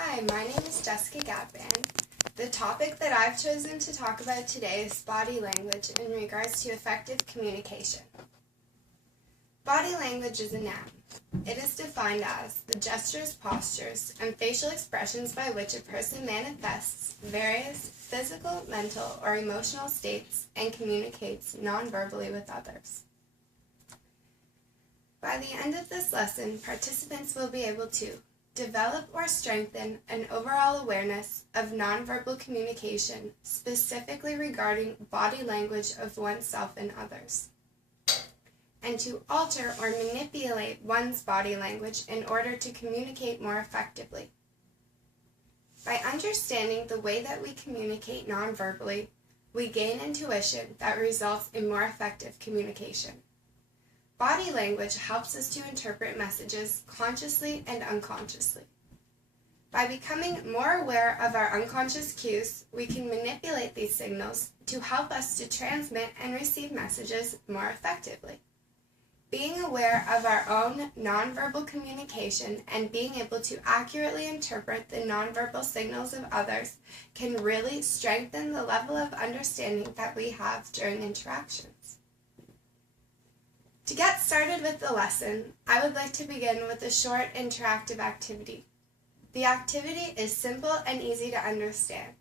Hi, my name is Jessica Gatban. The topic that I've chosen to talk about today is body language in regards to effective communication. Body language is a noun. It is defined as the gestures, postures, and facial expressions by which a person manifests various physical, mental, or emotional states and communicates non-verbally with others. By the end of this lesson, participants will be able to develop or strengthen an overall awareness of nonverbal communication, specifically regarding body language of oneself and others, and to alter or manipulate one's body language in order to communicate more effectively. By understanding the way that we communicate nonverbally, we gain intuition that results in more effective communication. Body language helps us to interpret messages consciously and unconsciously. By becoming more aware of our unconscious cues, we can manipulate these signals to help us to transmit and receive messages more effectively. Being aware of our own nonverbal communication and being able to accurately interpret the nonverbal signals of others can really strengthen the level of understanding that we have during interactions. To get started with the lesson, I would like to begin with a short interactive activity. The activity is simple and easy to understand.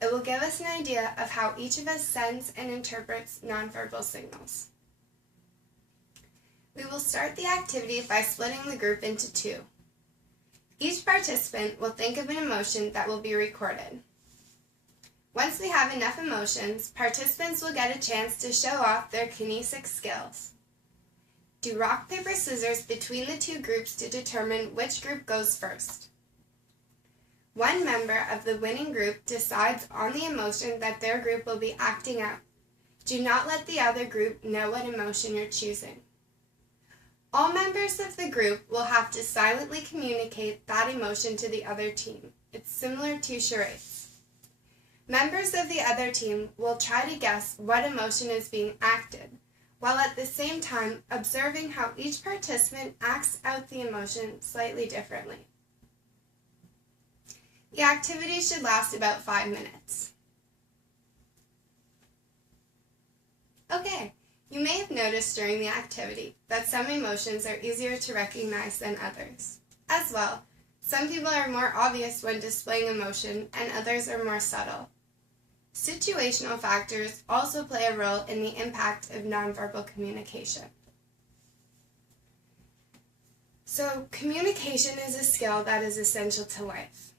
It will give us an idea of how each of us sends and interprets nonverbal signals. We will start the activity by splitting the group into two. Each participant will think of an emotion that will be recorded. Once we have enough emotions, participants will get a chance to show off their kinetic skills. Do rock, paper, scissors between the two groups to determine which group goes first. One member of the winning group decides on the emotion that their group will be acting out. Do not let the other group know what emotion you're choosing. All members of the group will have to silently communicate that emotion to the other team. It's similar to charades. Members of the other team will try to guess what emotion is being acted, while at the same time observing how each participant acts out the emotion slightly differently. The activity should last about 5 minutes. Okay, you may have noticed during the activity that some emotions are easier to recognize than others. As well, some people are more obvious when displaying emotion and others are more subtle. Situational factors also play a role in the impact of nonverbal communication. So, communication is a skill that is essential to life.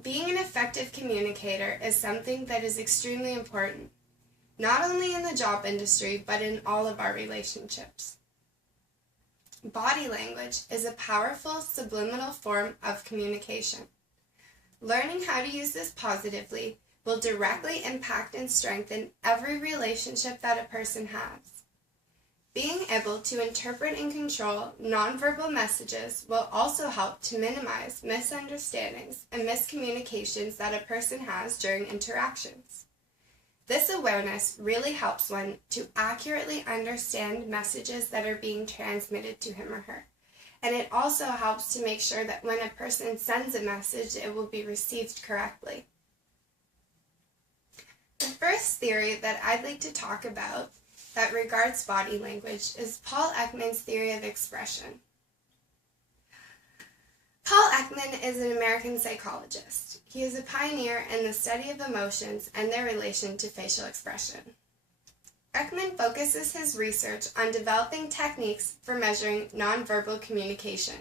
Being an effective communicator is something that is extremely important, not only in the job industry, but in all of our relationships. Body language is a powerful subliminal form of communication. Learning how to use this positively will directly impact and strengthen every relationship that a person has. Being able to interpret and control nonverbal messages will also help to minimize misunderstandings and miscommunications that a person has during interactions. This awareness really helps one to accurately understand messages that are being transmitted to him or her. And it also helps to make sure that when a person sends a message, it will be received correctly. The first theory that I'd like to talk about that regards body language is Paul Ekman's theory of expression. Paul Ekman is an American psychologist. He is a pioneer in the study of emotions and their relation to facial expression. Ekman focuses his research on developing techniques for measuring nonverbal communication.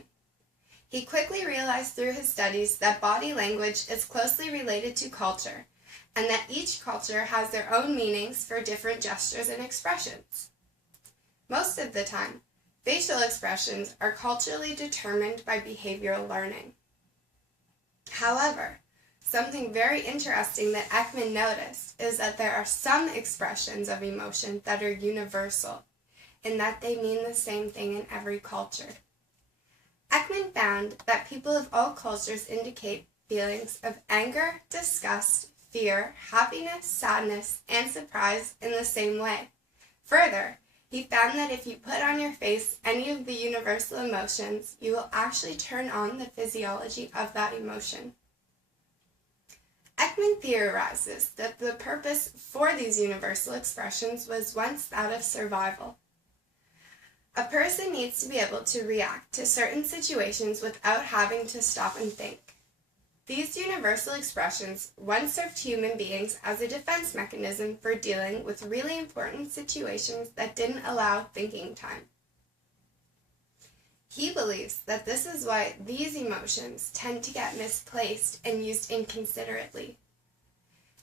He quickly realized through his studies that body language is closely related to culture, and that each culture has their own meanings for different gestures and expressions. Most of the time, facial expressions are culturally determined by behavioral learning. However, something very interesting that Ekman noticed is that there are some expressions of emotion that are universal, in that they mean the same thing in every culture. Ekman found that people of all cultures indicate feelings of anger, disgust, fear, happiness, sadness, and surprise in the same way. Further, He found that if you put on your face any of the universal emotions, you will actually turn on the physiology of that emotion. Ekman theorizes that the purpose for these universal expressions was once that of survival. A person needs to be able to react to certain situations without having to stop and think. These universal expressions once served human beings as a defense mechanism for dealing with really important situations that didn't allow thinking time. He believes that this is why these emotions tend to get misplaced and used inconsiderately.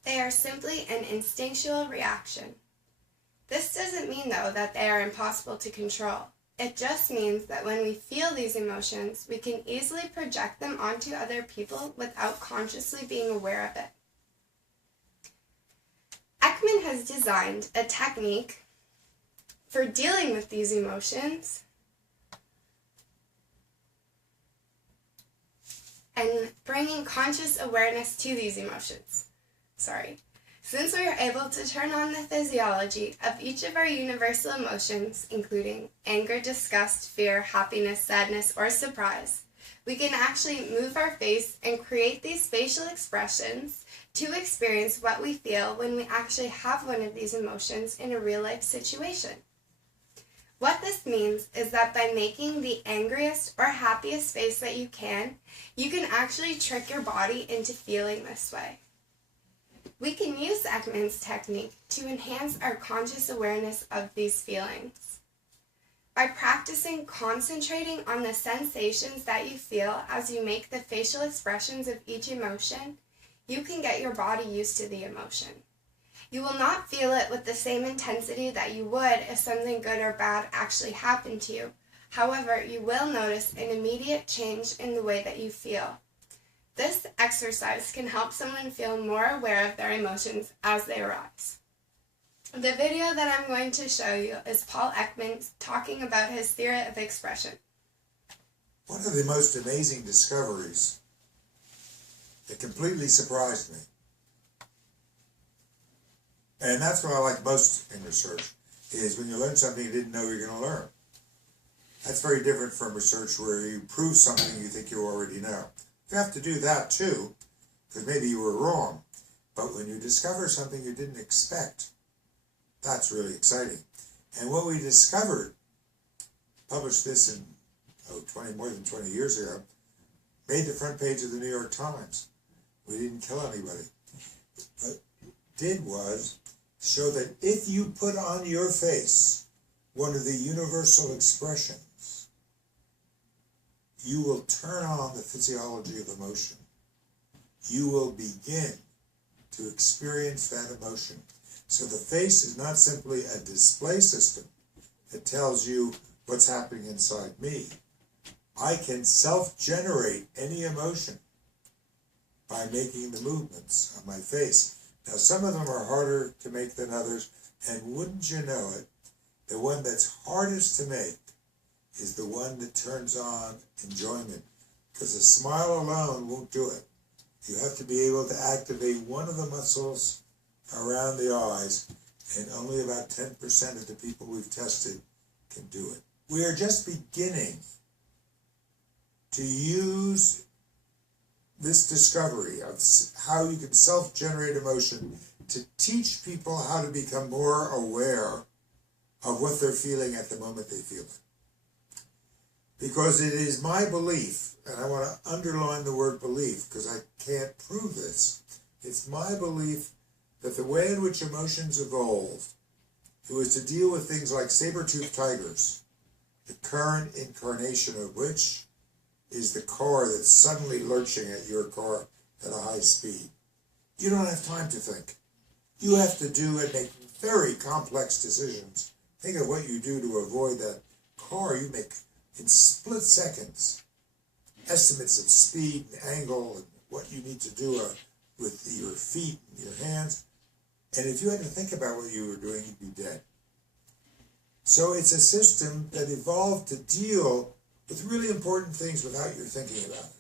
They are simply an instinctual reaction. This doesn't mean, though, that they are impossible to control. It just means that when we feel these emotions, we can easily project them onto other people without consciously being aware of it. Ekman has designed a technique for dealing with these emotions and bringing conscious awareness to these emotions. Since we are able to turn on the physiology of each of our universal emotions, including anger, disgust, fear, happiness, sadness, or surprise, we can actually move our face and create these facial expressions to experience what we feel when we actually have one of these emotions in a real-life situation. What this means is that by making the angriest or happiest face that you can actually trick your body into feeling this way. We can use Ekman's technique to enhance our conscious awareness of these feelings. By practicing concentrating on the sensations that you feel as you make the facial expressions of each emotion, you can get your body used to the emotion. You will not feel it with the same intensity that you would if something good or bad actually happened to you. However, you will notice an immediate change in the way that you feel. This exercise can help someone feel more aware of their emotions as they arise. The video that I'm going to show you is Paul Ekman talking about his theory of expression. One of the most amazing discoveries that completely surprised me, and that's what I like most in research, is when you learn something you didn't know you were going to learn. That's very different from research where you prove something you think you already know. You have to do that too, because maybe you were wrong. But when you discover something you didn't expect, that's really exciting. And what we discovered, published this in more than 20 years ago, made the front page of the New York Times. We didn't kill anybody. What it did was show that if you put on your face one of the universal expressions, you will turn on the physiology of emotion. You will begin to experience that emotion. So the face is not simply a display system that tells you what's happening inside me. I can self-generate any emotion by making the movements on my face. Now, some of them are harder to make than others, and wouldn't you know it, the one that's hardest to make is the one that turns on enjoyment, because a smile alone won't do it. You have to be able to activate one of the muscles around the eyes, and only about 10% of the people we've tested can do it. We are just beginning to use this discovery of how you can self-generate emotion to teach people how to become more aware of what they're feeling at the moment they feel it. Because it is my belief, and I want to underline the word belief because I can't prove this, it's my belief that the way in which emotions evolved, it was to deal with things like saber-toothed tigers, the current incarnation of which is the car that's suddenly lurching at your car at a high speed. You don't have time to think. You have to do and make very complex decisions. Think of what you do to avoid that car. You make in split seconds estimates of speed and angle and what you need to do with your feet and your hands. And if you had to think about what you were doing, you'd be dead. So it's a system that evolved to deal with really important things without your thinking about it.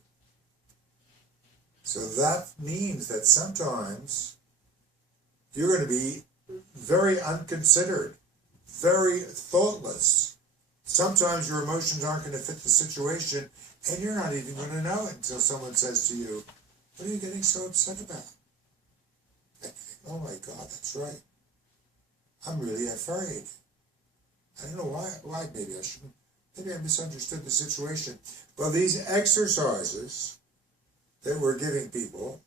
So that means that sometimes you're going to be very unconsidered very thoughtless. Sometimes your emotions aren't going to fit the situation, and you're not even going to know it until someone says to you, "What are you getting so upset about?" Oh my God, that's right. I'm really afraid. I don't know why maybe I shouldn't. Maybe I misunderstood the situation. Well, these exercises that we're giving people,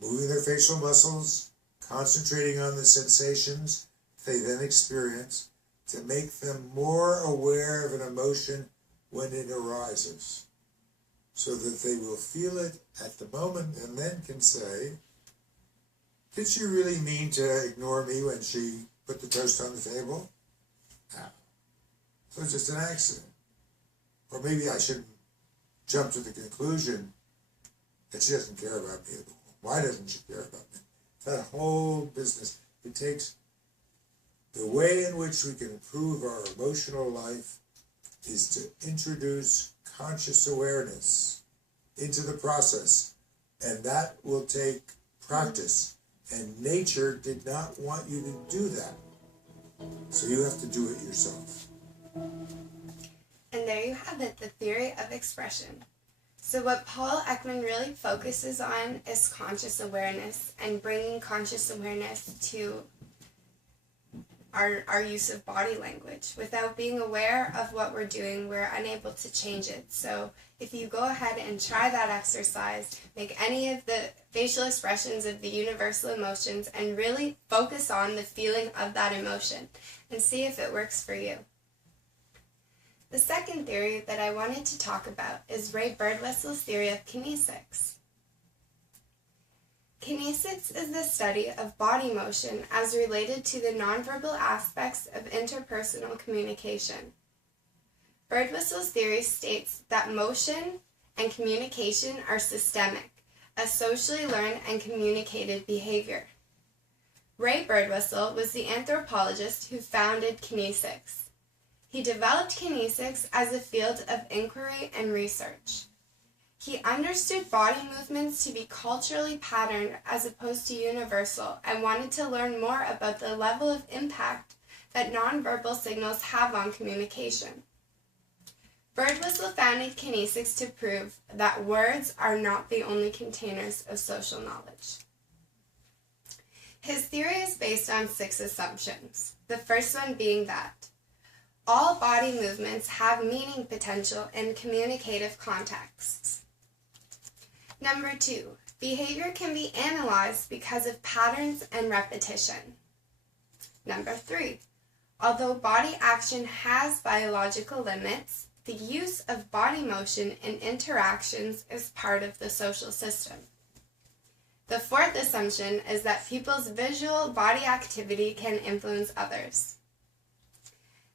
moving their facial muscles, concentrating on the sensations they then experience to make them more aware of an emotion when it arises, so that they will feel it at the moment and then can say, "Did she really mean to ignore me when she put the toast on the table? No. So it's just an accident." Or maybe I shouldn't jump to the conclusion that she doesn't care about me at all. Why doesn't she care about me? That whole business. It takes the way in which we can improve our emotional life is to introduce conscious awareness into the process. And that will take practice. And nature did not want you to do that. So you have to do it yourself. And there you have it, the theory of expression. So what Paul Ekman really focuses on is conscious awareness and bringing conscious awareness to our use of body language. Without being aware of what we're doing, we're unable to change it. So if you go ahead and try that exercise, make any of the facial expressions of the universal emotions and really focus on the feeling of that emotion and see if it works for you. The second theory that I wanted to talk about is Ray Birdwhistle's theory of kinesics. Kinesics is the study of body motion as related to the nonverbal aspects of interpersonal communication. Birdwhistle's theory states that motion and communication are systemic, a socially learned and communicated behavior. Ray Birdwhistle was the anthropologist who founded kinesics. He developed kinesics as a field of inquiry and research. He understood body movements to be culturally patterned as opposed to universal and wanted to learn more about the level of impact that nonverbal signals have on communication. Birdwhistle founded kinesics to prove that words are not the only containers of social knowledge. His theory is based on 6 assumptions, the first one being that all body movements have meaning potential in communicative contexts. Number 2, behavior can be analyzed because of patterns and repetition. Number 3, although body action has biological limits, the use of body motion in interactions is part of the social system. The fourth assumption is that people's visual body activity can influence others.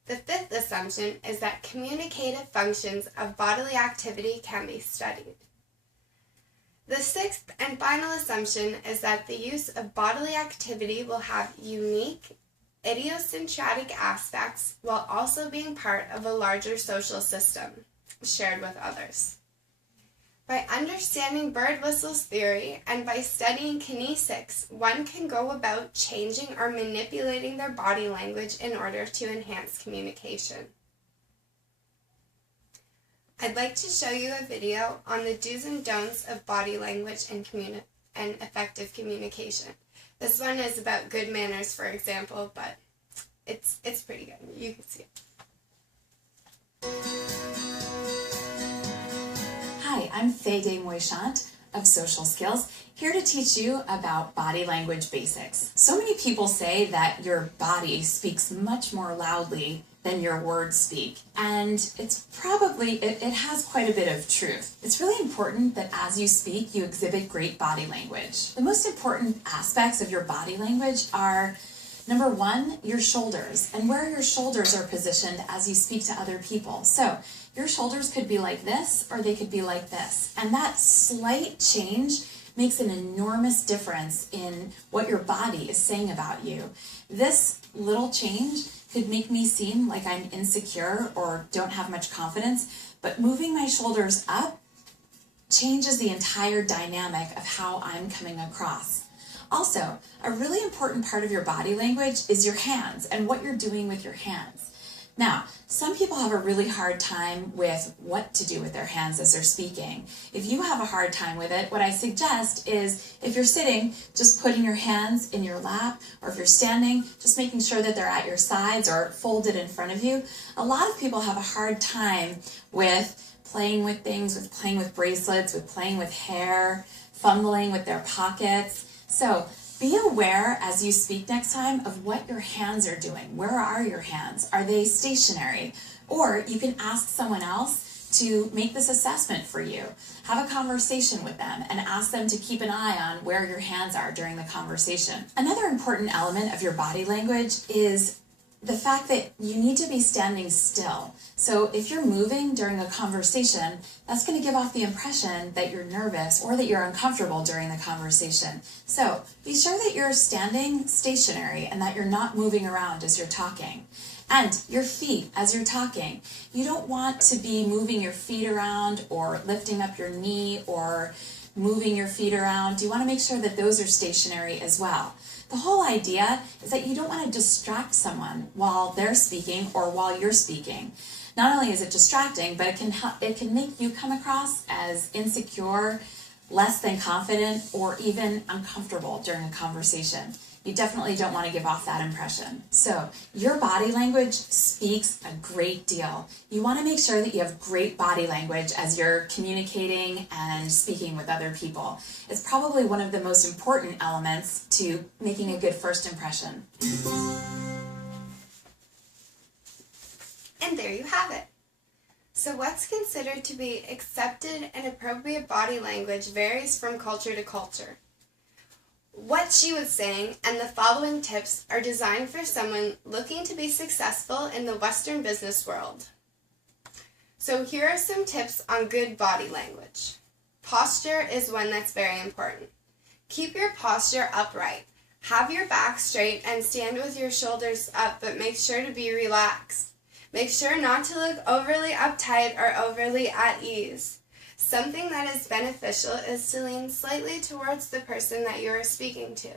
The fifth assumption is that communicative functions of bodily activity can be studied. The sixth and final assumption is that the use of bodily activity will have unique, idiosyncratic aspects while also being part of a larger social system, shared with others. By understanding Birdwhistle's theory and by studying kinesics, one can go about changing or manipulating their body language in order to enhance communication. I'd like to show you a video on the do's and don'ts of body language and effective communication. This one is about good manners, for example, but it's pretty good. You can see it. Hi, I'm Faye Moishant of Social Skills, here to teach you about body language basics. So many people say that your body speaks much more loudly than your words speak, and it's probably, it has quite a bit of truth. It's really important that as you speak, you exhibit great body language. The most important aspects of your body language are, number 1, your shoulders, and where your shoulders are positioned as you speak to other people. So your shoulders could be like this, or they could be like this. And that slight change makes an enormous difference in what your body is saying about you. This little change could make me seem like I'm insecure or don't have much confidence, but moving my shoulders up changes the entire dynamic of how I'm coming across. Also, a really important part of your body language is your hands and what you're doing with your hands. Now, some people have a really hard time with what to do with their hands as they're speaking. If you have a hard time with it, what I suggest is if you're sitting, just putting your hands in your lap, or if you're standing, just making sure that they're at your sides or folded in front of you. A lot of people have a hard time with playing with things, with playing with bracelets, with playing with hair, fumbling with their pockets. So be aware as you speak next time of what your hands are doing. Where are your hands? Are they stationary? Or you can ask someone else to make this assessment for you. Have a conversation with them and ask them to keep an eye on where your hands are during the conversation. Another important element of your body language is the fact that you need to be standing still. So if you're moving during a conversation, that's going to give off the impression that you're nervous or that you're uncomfortable during the conversation. So be sure that you're standing stationary and that you're not moving around as you're talking. And your feet as you're talking. You don't want to be moving your feet around or lifting up your knee or moving your feet around. You want to make sure that those are stationary as well. The whole idea is that you don't want to distract someone while they're speaking or while you're speaking. Not only is it distracting, but it can make you come across as insecure, less than confident, or even uncomfortable during a conversation. You definitely don't want to give off that impression. So your body language speaks a great deal. You want to make sure that you have great body language as you're communicating and speaking with other people. It's probably one of the most important elements to making a good first impression. And there you have it. So what's considered to be accepted and appropriate body language varies from culture to culture. What she was saying and the following tips are designed for someone looking to be successful in the Western business world. So here are some tips on good body language. Posture is one that's very important. Keep your posture upright. Have your back straight and stand with your shoulders up, but make sure to be relaxed. Make sure not to look overly uptight or overly at ease. Something that is beneficial is to lean slightly towards the person that you are speaking to.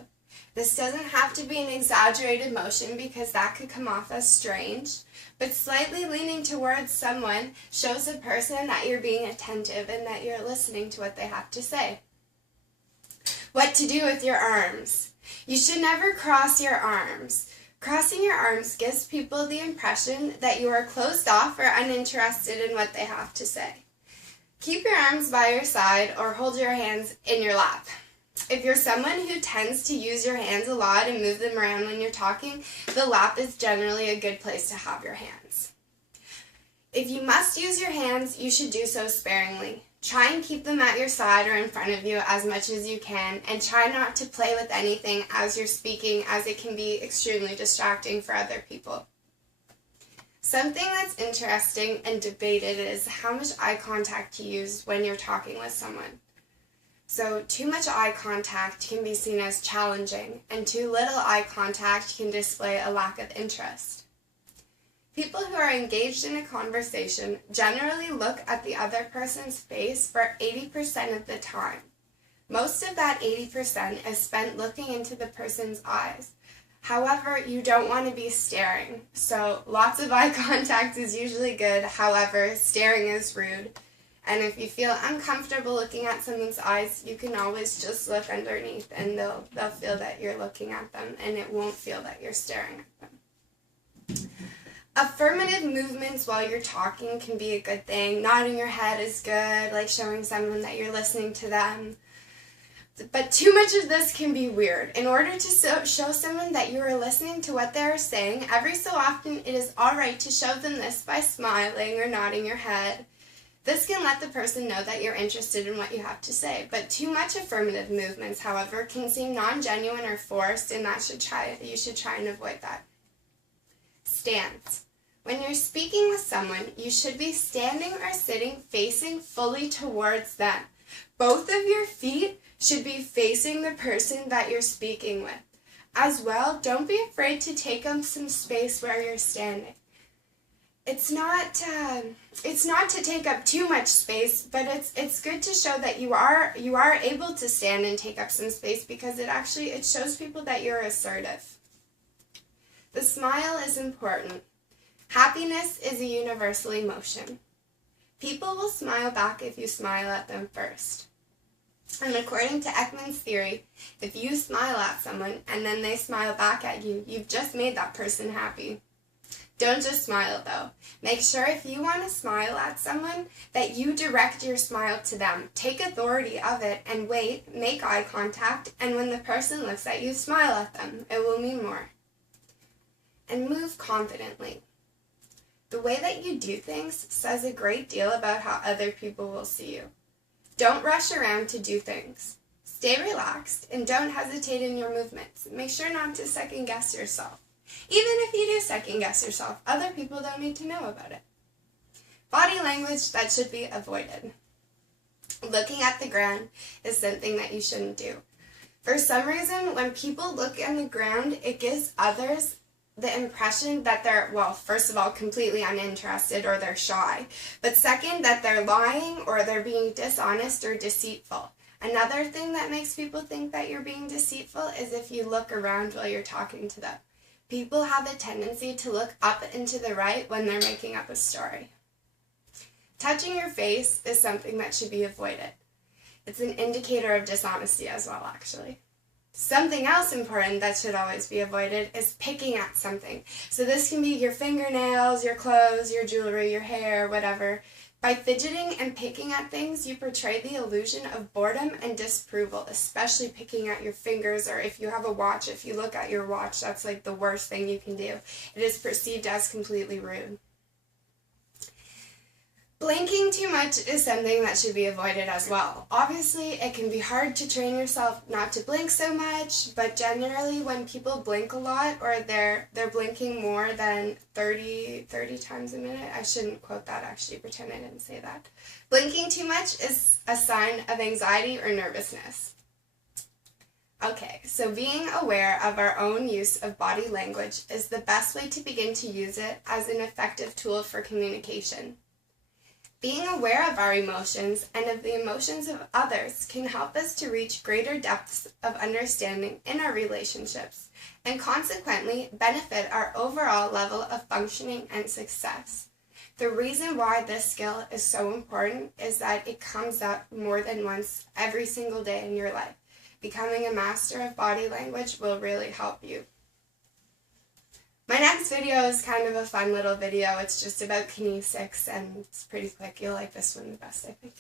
This doesn't have to be an exaggerated motion because that could come off as strange, but slightly leaning towards someone shows a person that you're being attentive and that you're listening to what they have to say. What to do with your arms. You should never cross your arms. Crossing your arms gives people the impression that you are closed off or uninterested in what they have to say. Keep your arms by your side or hold your hands in your lap. If you're someone who tends to use your hands a lot and move them around when you're talking, the lap is generally a good place to have your hands. If you must use your hands, you should do so sparingly. Try and keep them at your side or in front of you as much as you can, and try not to play with anything as you're speaking, as it can be extremely distracting for other people. Something that's interesting and debated is how much eye contact you use when you're talking with someone. So too much eye contact can be seen as challenging, and too little eye contact can display a lack of interest. People who are engaged in a conversation generally look at the other person's face for 80% of the time. Most of that 80% is spent looking into the person's eyes. However, you don't want to be staring, so lots of eye contact is usually good. However, staring is rude. And if you feel uncomfortable looking at someone's eyes, you can always just look underneath and they'll feel that you're looking at them and it won't feel that you're staring at them. Affirmative movements while you're talking can be a good thing. Nodding your head is good, like showing someone that you're listening to them. But too much of this can be weird. In order to show someone that you are listening to what they are saying, every so often it is alright to show them this by smiling or nodding your head. This can let the person know that you're interested in what you have to say. But too much affirmative movements, however, can seem non-genuine or forced, and you should try and avoid that. Stance. When you're speaking with someone, you should be standing or sitting facing fully towards them. Both of your feet should be facing the person that you're speaking with. As well, don't be afraid to take up some space where you're standing. it's not to take up too much space, but it's good to show that you are able to stand and take up some space, because it shows people that you're assertive. The smile is important. Happiness is a universal emotion. People will smile back if you smile at them first. And according to Ekman's theory, if you smile at someone and then they smile back at you, you've just made that person happy. Don't just smile though. Make sure if you want to smile at someone that you direct your smile to them. Take authority of it and wait, make eye contact, and when the person looks at you, smile at them. It will mean more. And move confidently. The way that you do things says a great deal about how other people will see you. Don't rush around to do things. Stay relaxed and don't hesitate in your movements. Make sure not to second guess yourself. Even if you do second guess yourself, other people don't need to know about it. Body language that should be avoided. Looking at the ground is something that you shouldn't do. For some reason, when people look on the ground, it gives others the impression that they're, well, first of all, completely uninterested or they're shy, but second, that they're lying or they're being dishonest or deceitful. Another thing that makes people think that you're being deceitful is if you look around while you're talking to them. People have a tendency to look up and to the right when they're making up a story. Touching your face is something that should be avoided. It's an indicator of dishonesty as well, actually. Something else important that should always be avoided is picking at something. So this can be your fingernails, your clothes, your jewelry, your hair, whatever. By fidgeting and picking at things, you portray the illusion of boredom and disapproval, especially picking at your fingers, or if you have a watch, if you look at your watch, that's like the worst thing you can do. It is perceived as completely rude. Blinking too much is something that should be avoided as well. Obviously, it can be hard to train yourself not to blink so much, but generally when people blink a lot or they're blinking more than 30 times a minute, I shouldn't quote that actually, pretend I didn't say that. Blinking too much is a sign of anxiety or nervousness. Okay, so being aware of our own use of body language is the best way to begin to use it as an effective tool for communication. Being aware of our emotions and of the emotions of others can help us to reach greater depths of understanding in our relationships and consequently benefit our overall level of functioning and success. The reason why this skill is so important is that it comes up more than once every single day in your life. Becoming a master of body language will really help you. My next video is kind of a fun little video. It's just about kinesics and it's pretty quick. You'll like this one the best, I think.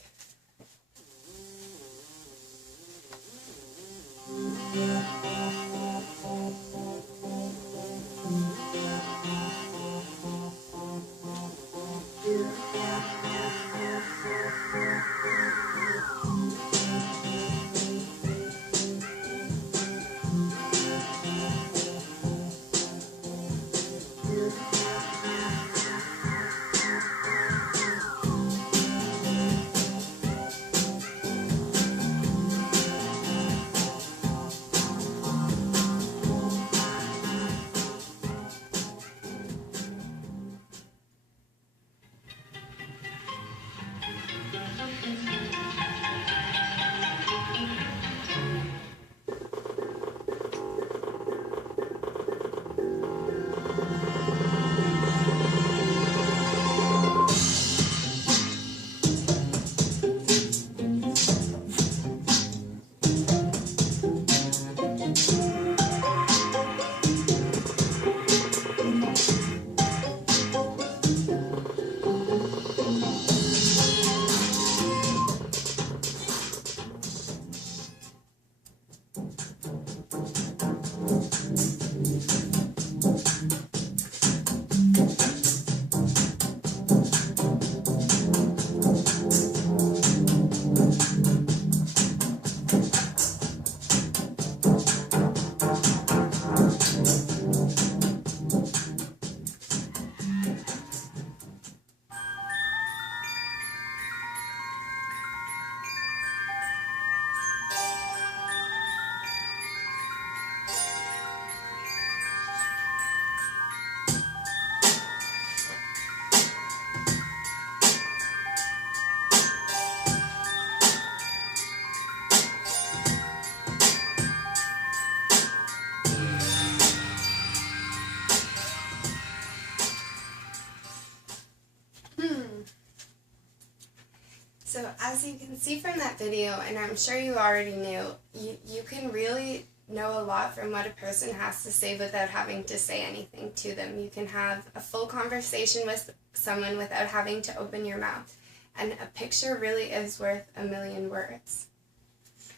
you can see from that video, and I'm sure you already knew, you can really know a lot from what a person has to say without having to say anything to them. You can have a full conversation with someone without having to open your mouth. And a picture really is worth a million words.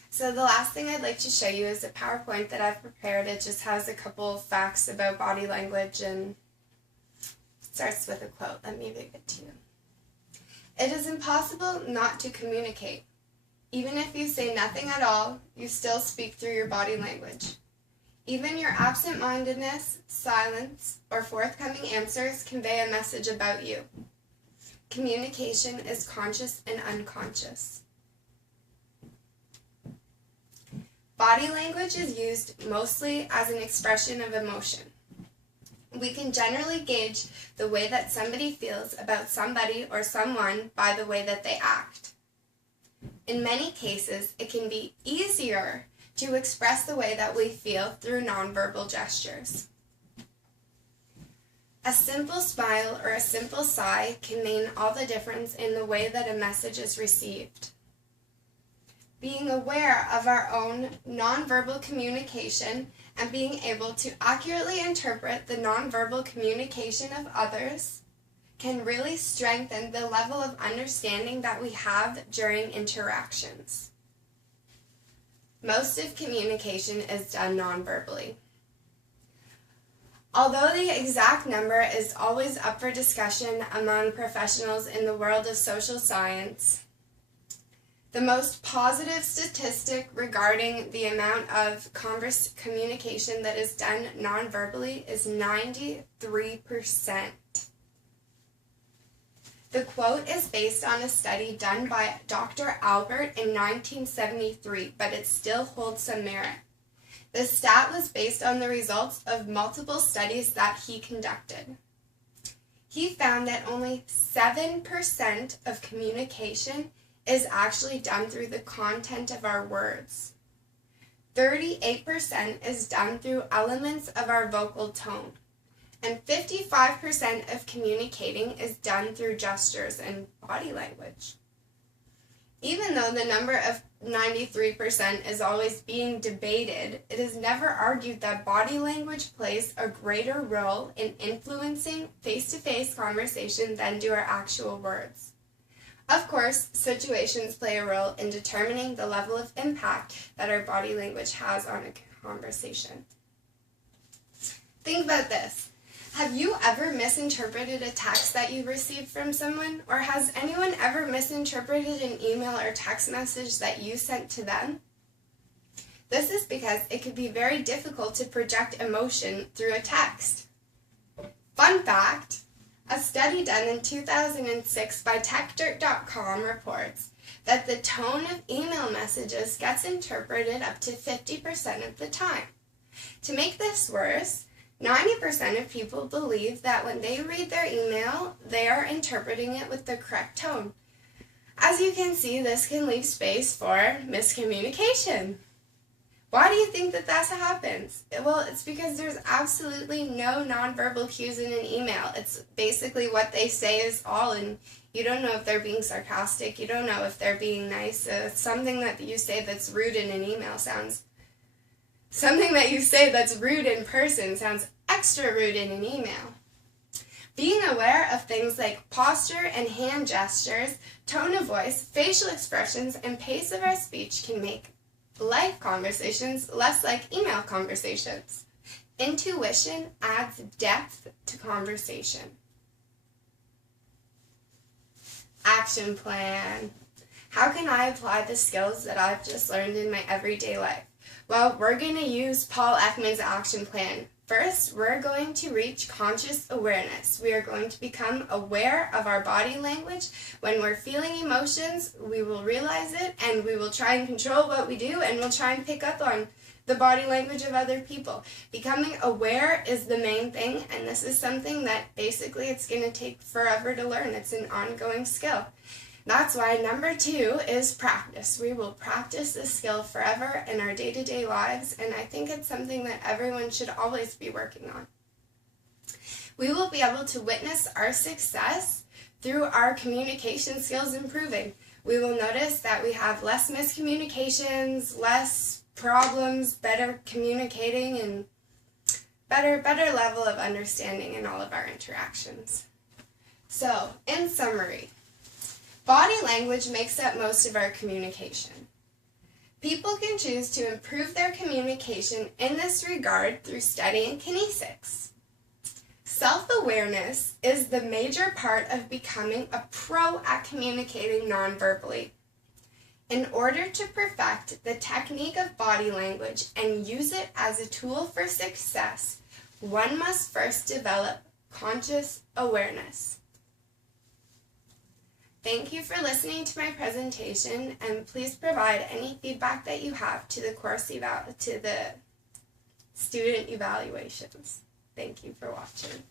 So the last thing I'd like to show you is a PowerPoint that I've prepared. It just has a couple of facts about body language and starts with a quote. Let me read it to you. It is impossible not to communicate. Even if you say nothing at all, you still speak through your body language. Even your absent-mindedness, silence, or forthcoming answers convey a message about you. Communication is conscious and unconscious. Body language is used mostly as an expression of emotion. We can generally gauge the way that somebody feels about somebody or someone by the way that they act. In many cases, it can be easier to express the way that we feel through nonverbal gestures. A simple smile or a simple sigh can mean all the difference in the way that a message is received. Being aware of our own nonverbal communication and being able to accurately interpret the nonverbal communication of others can really strengthen the level of understanding that we have during interactions. Most of communication is done nonverbally. Although the exact number is always up for discussion among professionals in the world of social science, the most positive statistic regarding the amount of communication that is done nonverbally is 93%. The quote is based on a study done by Dr. Albert in 1973, but it still holds some merit. The stat was based on the results of multiple studies that he conducted. He found that only 7% of communication is actually done through the content of our words. 38% is done through elements of our vocal tone. And 55% of communicating is done through gestures and body language. Even though the number of 93% is always being debated, it is never argued that body language plays a greater role in influencing face-to-face conversation than do our actual words. Of course, situations play a role in determining the level of impact that our body language has on a conversation. Think about this. Have you ever misinterpreted a text that you received from someone? Or has anyone ever misinterpreted an email or text message that you sent to them? This is because it can be very difficult to project emotion through a text. Fun fact, a study done in 2006 by TechDirt.com reports that the tone of email messages gets interpreted up to 50% of the time. To make this worse, 90% of people believe that when they read their email, they are interpreting it with the correct tone. As you can see, this can leave space for miscommunication. Why do you think that happens? Well, it's because there's absolutely no nonverbal cues in an email. It's basically what they say is all, and you don't know if they're being sarcastic. You don't know if they're being nice. Something that you say that's rude in an email Something that you say that's rude in person sounds extra rude in an email. Being aware of things like posture and hand gestures, tone of voice, facial expressions, and pace of our speech can make life conversations less like email conversations. Intuition adds depth to conversation. Action plan. How can I apply the skills that I've just learned in my everyday life? Well, we're going to use Paul Ekman's action plan. First, we're going to reach conscious awareness. We are going to become aware of our body language. When we're feeling emotions, we will realize it, and we will try and control what we do, and we'll try and pick up on the body language of other people. Becoming aware is the main thing, and this is something that basically it's going to take forever to learn. It's an ongoing skill. That's why number 2 is practice. We will practice this skill forever in our day-to-day lives, and I think it's something that everyone should always be working on. We will be able to witness our success through our communication skills improving. We will notice that we have less miscommunications, less problems, better communicating, and better level of understanding in all of our interactions. So, in summary, body language makes up most of our communication. People can choose to improve their communication in this regard through studying kinesics. Self-awareness is the major part of becoming a pro at communicating non-verbally. In order to perfect the technique of body language and use it as a tool for success, one must first develop conscious awareness. Thank you for listening to my presentation, and please provide any feedback that you have to the student evaluations. Thank you for watching.